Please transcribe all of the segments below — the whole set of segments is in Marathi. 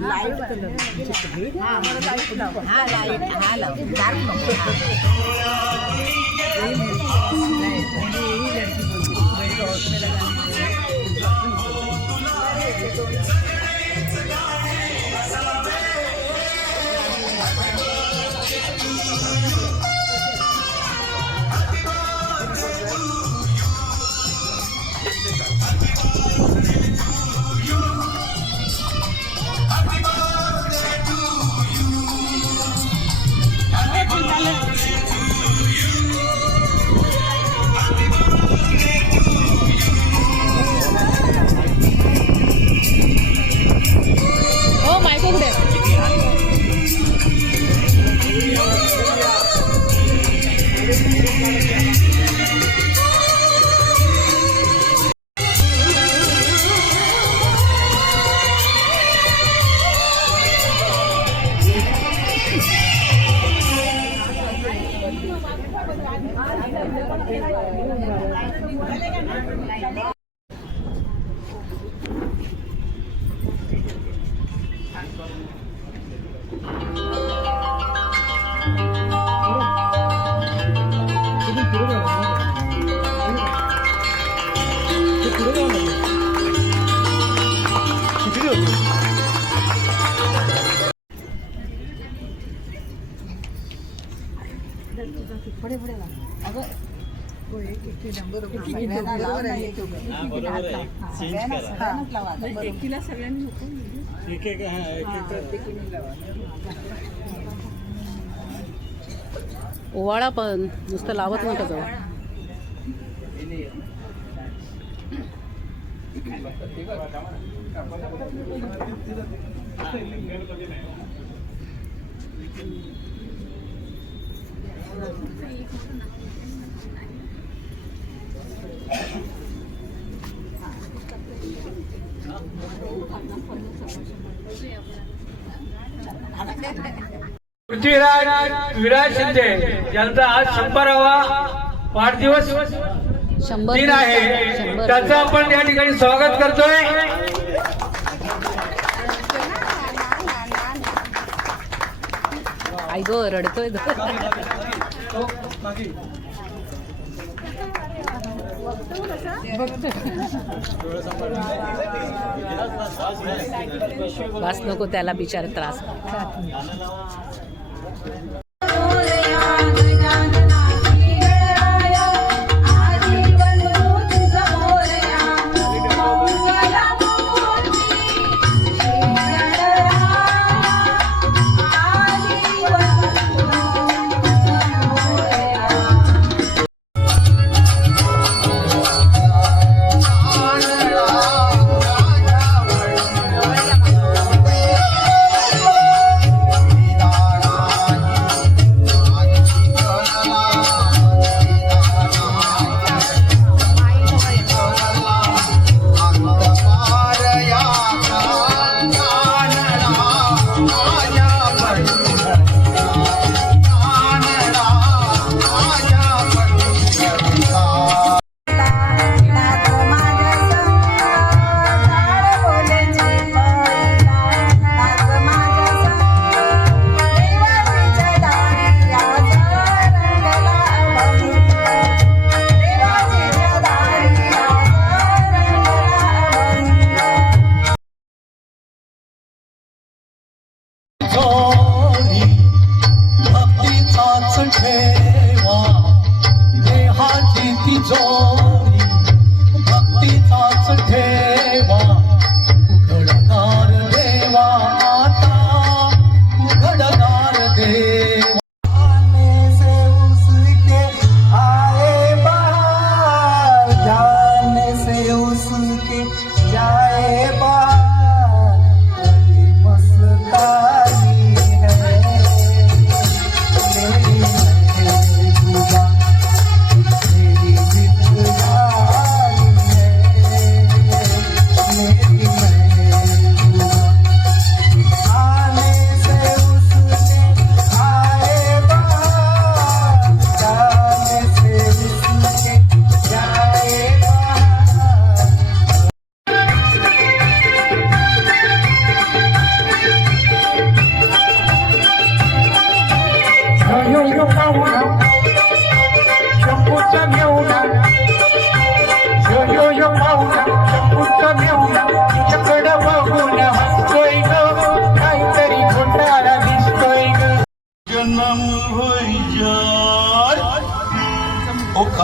लाईट कलर हा लाईट हा लाव डार्क पुढे पुढे अगं एकीला सगळ्यांनी ओवाळा पण नुसतं लावत नका जाऊ. पृथ्वीराज विराज शिंदे यांचा आज 100वा वाढदिवस दिन आहे. त्याचं आपण या ठिकाणी स्वागत करतोय. आई गो रडतोय. वास नको त्याला बिचारा त्रास.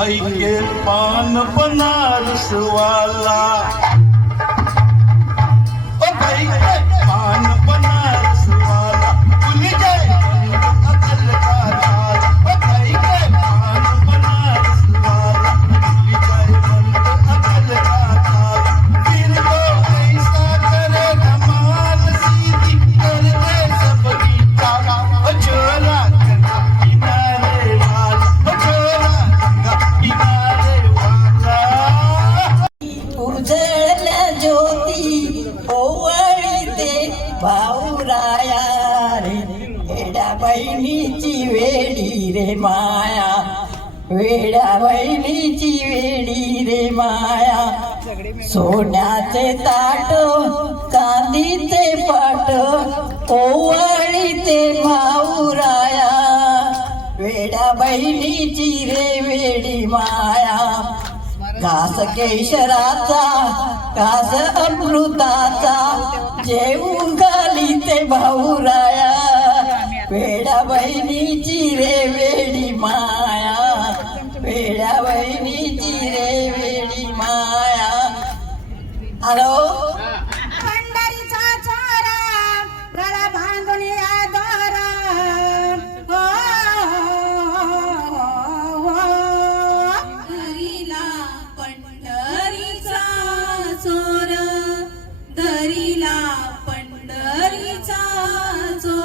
के पान बनारस वाला, ओ भाई के पान बनारस वाला, भूल जाए अकल का ताज, ओ भाई के पान बनारस वाला, भूल जाए अकल का ताज। फिर तो ऐसा करे कमाल सीधी कर दे सबकी चाला, ओ छोरा गंगा किनारे वाला, ओ छोरा गंगा किनारे वाला। उजळल्या ज्योती ओवाळीते भाऊराया रे, वेड्या बहिणीची वेडी रे माया, वेड्या बहिणीची वेडी रे माया. सोन्याचे ताट चांदीचे पाट ओवाळीते भाऊराया, वेड्या बहिणीची रे वेडी माया. घास केशराचा घास अमृताचा जेवून घाली ते भाऊराया, वेड्या बहिणीची रे वेडी माया, वेड्या बहिणीची रे वेडी माया. हॅलो पंढरीचा चोरा गळा बांधून या दोरा, दरीला पंढरीचा चोर, दरीला पंढरीचा चोर.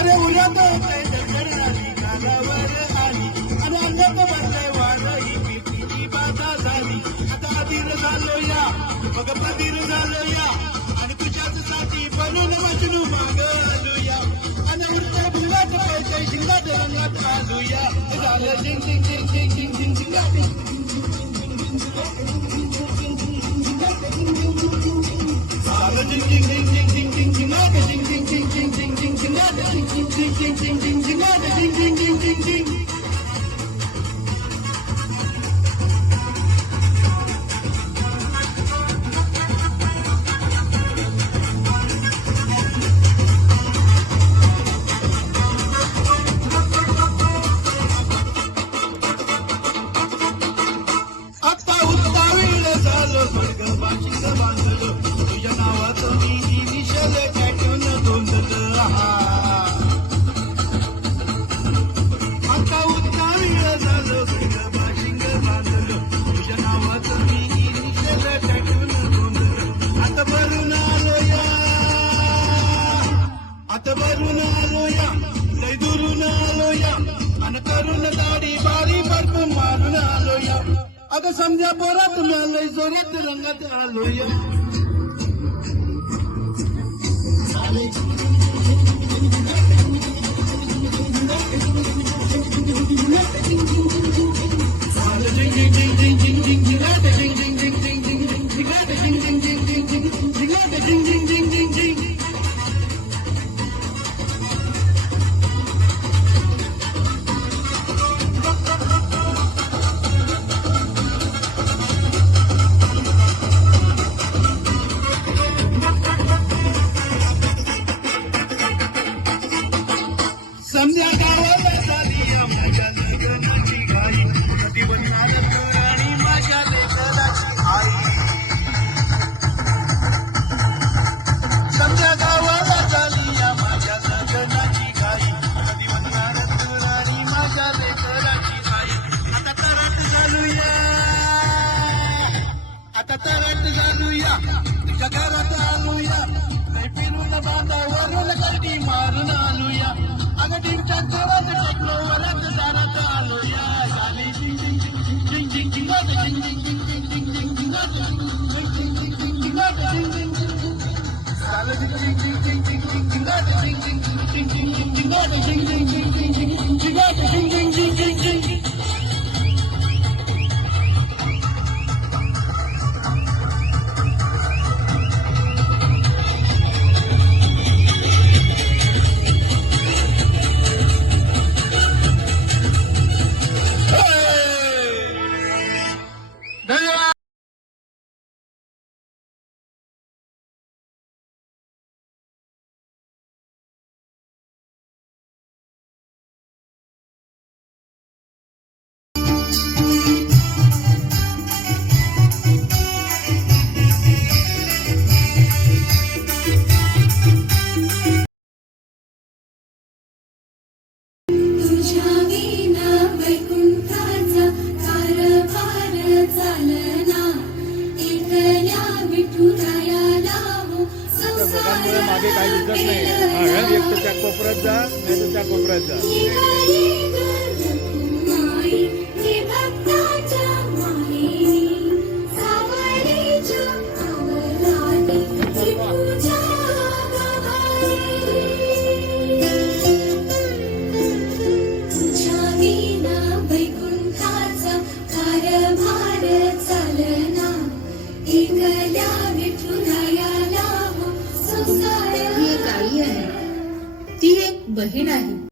अरे उद्या तर आली गालावर आली आणि अंगात बसलाय वाढ ही पिठीची बाधा झाली. आता अधीर झालो या मग बधीर झालो या आणि तुझ्याच साठी बनून मजनू माग आलो या आणि उरत्या फुलात पैसे शिंगात रंगात आलो या. झालं झिंग झिंग झिंग झिंग झिंग झिंग झिंगाट, झालं झिंग झिंग झिंग झिंग झिंग झिंग झिंगाट, झिंग झिंग झिंग झिंग झिंग झिंग झिंगाट, झिंग झिंग झिंग झिंग झिंग झिंग झिंगाट, झिंग झिंग झिंग झिंग झिंग. आता उत्तावीळ झालो स्वर्ग बाशिंग बांधलो, तुझ्या नावाचं मी इनिशियल टॅटून दोंदलं. आता उत्तावीळ झालो स्वर्ग बाशिंग बांधलो, तुझ्या नावाचं मी इनिशियल टॅटून दोंदलं. आता भरून आलो या, आता भरून आलो या, लय दुरून आलो या आणि करून दाढी बारी बरकून मारून आलो या. अगं समजा पोरात मिळालंय जोरात रंगात आलो या. समजा गावाला झाली माझ्या लग्नाची घाई, कधी बनणार आणि माझ्या लेकराची आई. देवाच टेकलो वरच दारात आलो या झाली झिंग झिंग झिंग झिंग झिंग झिंग झिंग झिंग झिंग धन्यवाद. तुझ्या विना वैकुंठाचा कारभार चालना एकल्या विठुरायाला हो संसार मागे काही दिसत नाही. एक तर त्या कोपऱ्यात जा, नाही तर त्या कोपऱ्यात जा. वैकुंठाचा कारभार चालना एकल्या विठुरायाला हो संसार. ही एक आई आहे, ती एक बहीण आहे.